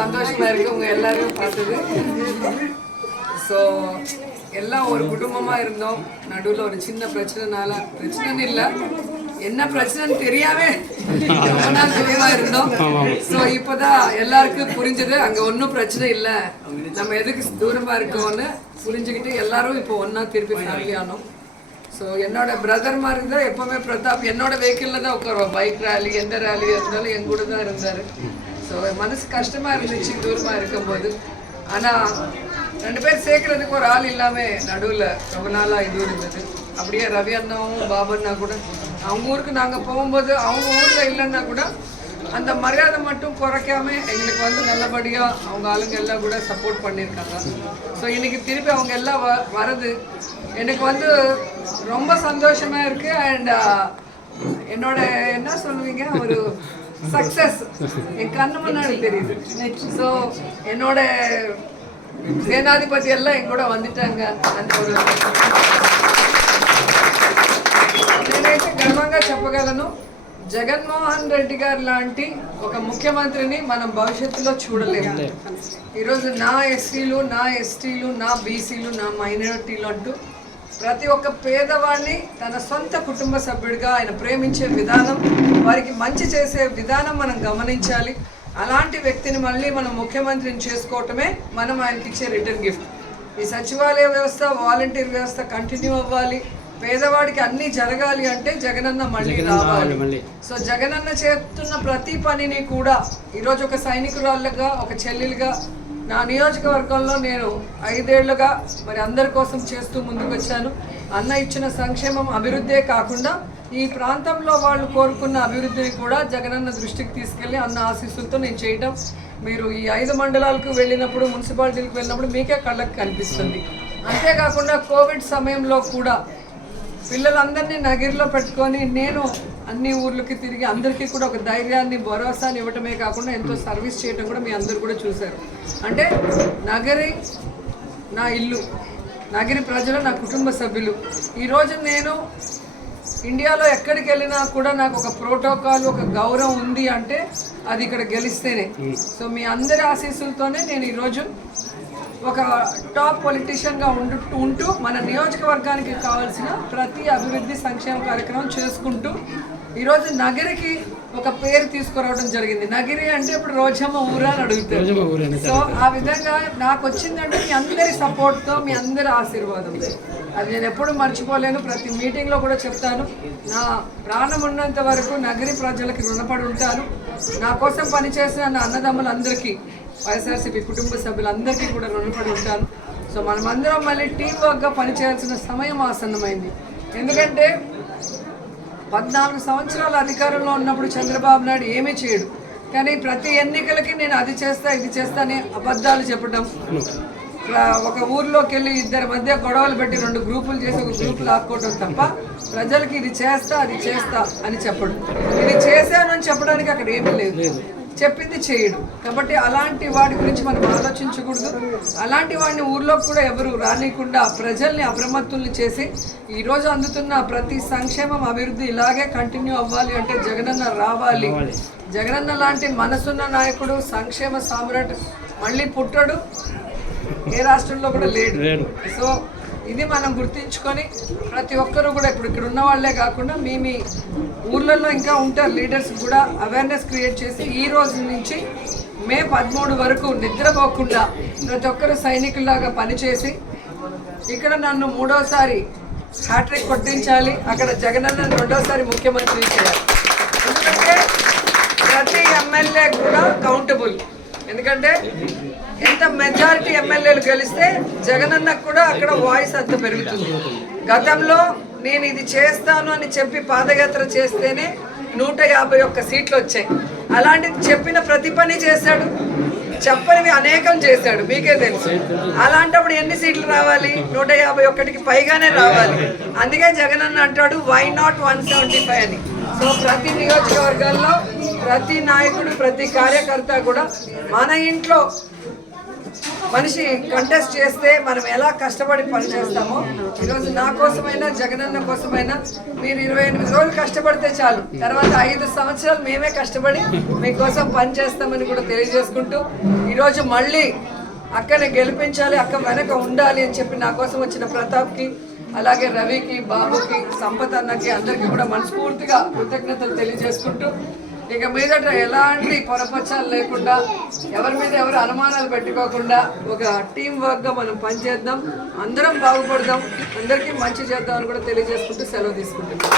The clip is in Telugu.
சந்தோஷமா இருக்கு உங்க எல்லாரையும் பார்த்தது. ஸோ எல்லாம் ஒரு குடும்பமா இருந்தோம். நடுவில் ஒரு சின்ன பிரச்சனைன்னு இல்லை, என்ன பிரச்சனைன்னு தெரியாம ரொம்ப நாள் தெளிவா இருந்தோம். ஸோ இப்போதான் எல்லாருக்கும் புரிஞ்சது, அங்க ஒன்றும் பிரச்சனை இல்லை, நம்ம எதுக்கு தூரமா இருக்கோம்னு புரிஞ்சுக்கிட்டு எல்லாரும் இப்போ ஒன்னா திருப்பி ஃபேமிலி ஆனோம். ஸோ என்னோட பிரதர் மாதிரி தான் எப்பவுமே பிரதாப் என்னோட வெஹிக்கிளில் தான் உட்காருவோம். பைக் ரேலி எந்த ரேலி இருந்தாலும் என் கூட தான் இருந்தார். ஸோ மனசு கஷ்டமா இருந்துச்சு தூரமா இருக்கும்போது. ஆனால் 2 பேர் சேர்க்கறதுக்கு ஒரு ஆள் இல்லாமல் நடுவில் ரொம்ப நாளாக இது இருந்தது. அப்படியே ரவி அண்ணாவும் பாபண்ணா கூட அவங்க ஊருக்கு நாங்கள் போகும்போது அவங்க ஊரில் இல்லைன்னா கூட அந்த மரியாதை மட்டும் குறைக்காம எங்களுக்கு வந்து நல்லபடியாக அவங்க ஆளுங்க எல்லாம் கூட சப்போர்ட் பண்ணியிருக்காங்க. ஸோ இன்னைக்கு திருப்பி அவங்க எல்லாம் வரது எனக்கு வந்து ரொம்ப சந்தோஷமா இருக்கு. அண்ட் என்னோட என்ன சொல்லுவீங்க ஒரு சக்சஸ் என் கண்ணு முன்னாடி தெரியுது. ஸோ என்னோட సేనాధిపతి ఎల్లా కూడా వందిటాంగ అని నేనైతే గర్వంగా చెప్పగలను. జగన్మోహన్ రెడ్డి గారు లాంటి ఒక ముఖ్యమంత్రిని మనం భవిష్యత్తులో చూడలేము. ఈరోజు నా ఎస్సీలు, నా ఎస్టీలు, నా బీసీలు, నా మైనారిటీలు అంటూ ప్రతి ఒక్క పేదవాడిని తన సొంత కుటుంబ సభ్యుడిగా ఆయన ప్రేమించే విధానం, వారికి మంచి చేసే విధానం మనం గమనించాలి. అలాంటి వ్యక్తిని మళ్ళీ మనం ముఖ్యమంత్రిని చేసుకోవటమే మనం ఆయనకి ఇచ్చే రిటర్న్ గిఫ్ట్. ఈ సచివాలయ వ్యవస్థ, వాలంటీర్ వ్యవస్థ కంటిన్యూ అవ్వాలి. పేదవాడికి అన్నీ జరగాలి అంటే జగనన్న మళ్ళీ రావాలి. సో జగనన్న చేస్తున్న ప్రతి పనిని కూడా ఈరోజు ఒక సైనికురాళ్ళగా, ఒక చెల్లెలుగా నా నియోజకవర్గంలో నేను 5 ఏళ్లుగా మరి అందరి కోసం చేస్తూ ముందుకు వచ్చాను. అన్న ఇచ్చిన సంక్షేమం అభివృద్ధే కాకుండా ఈ ప్రాంతంలో వాళ్ళు కోరుకున్న అభివృద్ధిని కూడా జగనన్న దృష్టికి తీసుకెళ్ళి అన్న ఆశీస్సులతో నేను చేయడం మీరు ఈ 5 మండలాలకు వెళ్ళినప్పుడు, మున్సిపాలిటీలకు వెళ్ళినప్పుడు మీకే కళ్ళకు కనిపిస్తుంది. అంతేకాకుండా కోవిడ్ సమయంలో కూడా పిల్లలందరినీ నగిరిలో పెట్టుకొని నేను అన్ని ఊర్లకి తిరిగి అందరికీ కూడా ఒక ధైర్యాన్ని, భరోసాని ఇవ్వటమే కాకుండా ఎంతో సర్వీస్ చేయడం కూడా మీ అందరూ కూడా చూశారు. అంటే నగరి నా ఇల్లు, నగరి ప్రజలు నా కుటుంబ సభ్యులు. ఈరోజు నేను ఇండియాలో ఎక్కడికి వెళ్ళినా కూడా నాకు ఒక ప్రోటోకాల్, ఒక గౌరవం ఉంది అంటే అది ఇక్కడ గెలిస్తేనే. సో మీ అందరి ఆశీస్సులతోనే నేను ఈరోజు ఒక టాప్ పొలిటీషియన్గా ఉంటూ మన నియోజకవర్గానికి కావాల్సిన ప్రతి అభివృద్ధి సంక్షేమ కార్యక్రమం చేసుకుంటూ ఈరోజు నగరికి ఒక పేరు తీసుకురావడం జరిగింది. నగిరి అంటే ఇప్పుడు రోజమ్మ ఊరా అని అడుగుతారు. సో ఆ విధంగా నాకు వచ్చిందంటే మీ అందరి సపోర్ట్తో, మీ అందరి ఆశీర్వాదం. అది నేను ఎప్పుడు మర్చిపోలేను. ప్రతి మీటింగ్లో కూడా చెప్తాను, నా ప్రాణం ఉన్నంత వరకు నగరి ప్రజలకి రుణపడి ఉంటాను. నా కోసం పనిచేసిన నా అన్నదమ్ములందరికీ, వైఎస్ఆర్సీపీ కుటుంబ సభ్యులందరికీ కూడా రుణపడి ఉంటాను. సో మనమందరం మళ్ళీ టీం వర్క్గా పనిచేయాల్సిన సమయం ఆసన్నమైంది. ఎందుకంటే 14 సంవత్సరాల అధికారంలో ఉన్నప్పుడు చంద్రబాబు నాయుడు ఏమీ చేయడు, కానీ ప్రతి ఎన్నికలకి నేను అది చేస్తా, ఇది చేస్తా అని అబద్ధాలు చెప్పడం, ఒక ఊర్లోకి వెళ్ళి 2 మధ్య గొడవలు పెట్టి 2 గ్రూపులు చేసి ఒక గ్రూప్ లాక్కోవడం తప్ప ప్రజలకి ఇది చేస్తా, అది చేస్తా అని చెప్పడు. ఇది చేశాను అని చెప్పడానికి అక్కడ ఏమీ లేదు, చెప్పింది చేయడు. కాబట్టి అలాంటి వాడి గురించి మనం ఆలోచించకూడదు. అలాంటి వాడిని ఊర్లోకి కూడా ఎవరు రానికుండా ప్రజల్ని అప్రమత్తుల్ని చేసి ఈరోజు అందుతున్న ప్రతి సంక్షేమం, అభివృద్ధి ఇలాగే కంటిన్యూ అవ్వాలి అంటే జగనన్న రావాలి. జగనన్న లాంటి మనసున్న నాయకుడు, సంక్షేమ సామ్రాట్ మళ్ళీ పుట్టడు, ఏ రాష్ట్రంలో కూడా లేడు. సో ఇది మనం గుర్తించుకొని ప్రతి ఒక్కరూ కూడా ఇప్పుడు ఇక్కడ ఉన్న వాళ్ళే కాకుండా మీ ఊర్లలో ఇంకా ఉంటారు లీడర్స్ కూడా అవేర్నెస్ క్రియేట్ చేసి ఈ రోజు నుంచి మే 13 వరకు నిద్రపోకుండా ప్రతి ఒక్కరు సైనికుల్లాగా పనిచేసి ఇక్కడ నన్ను 3వసారి హ్యాట్రిక్ కొట్టించాలి, అక్కడ జగనన్న 2వసారి ముఖ్యమంత్రి చేయాలి. ఎందుకంటే ప్రతి ఎమ్మెల్యే కూడా కౌంటబుల్. ఎందుకంటే ఎంత మెజారిటీ ఎమ్మెల్యేలు గెలిస్తే జగనన్నకు కూడా అక్కడ వాయిస్ అంత పెరుగుతుంది. గతంలో నేను ఇది చేస్తాను అని చెప్పి పాదయాత్ర చేస్తేనే 151 సీట్లు వచ్చాయి. అలాంటిది చెప్పిన ప్రతి పని చేశాడు, చెప్పనివి అనేకం చేశాడు, మీకే తెలుసు. అలాంటప్పుడు ఎన్ని సీట్లు రావాలి? 151కి పైగానే రావాలి. అందుకే జగనన్న అంటాడు వై నాట్ 175 అని. సో ప్రతి నియోజకవర్గాల్లో ప్రతి నాయకుడు, ప్రతి కార్యకర్త కూడా మన ఇంట్లో మనిషి కంటెస్ట్ చేస్తే మనం ఎలా కష్టపడి పనిచేస్తామో ఈరోజు నా కోసమైనా జగనన్న కోసమైనా మీరు 28 రోజులు కష్టపడితే చాలు, తర్వాత 5 సంవత్సరాలు మేమే కష్టపడి మీకోసం పనిచేస్తామని కూడా తెలియజేసుకుంటూ ఈరోజు మళ్ళీ అక్కని గెలిపించాలి, అక్క వెనక ఉండాలి అని చెప్పి నా కోసం వచ్చిన ప్రతాప్కి, అలాగే రవికి, బాబుకి, సంపత్ అన్నకి అందరికీ కూడా మనస్ఫూర్తిగా కృతజ్ఞతలు తెలియజేసుకుంటూ ఇక మీదట ఎలాంటి పొరపచ్చాలు లేకుండా, ఎవరి మీద ఎవరు అనుమానాలు పెట్టుకోకుండా ఒక టీం వర్క్గా మనం పనిచేద్దాం, అందరం బాగుపడదాం, అందరికీ మంచి చేద్దాం అని కూడా తెలియజేసుకుంటూ సెలవు తీసుకుంటున్నాం.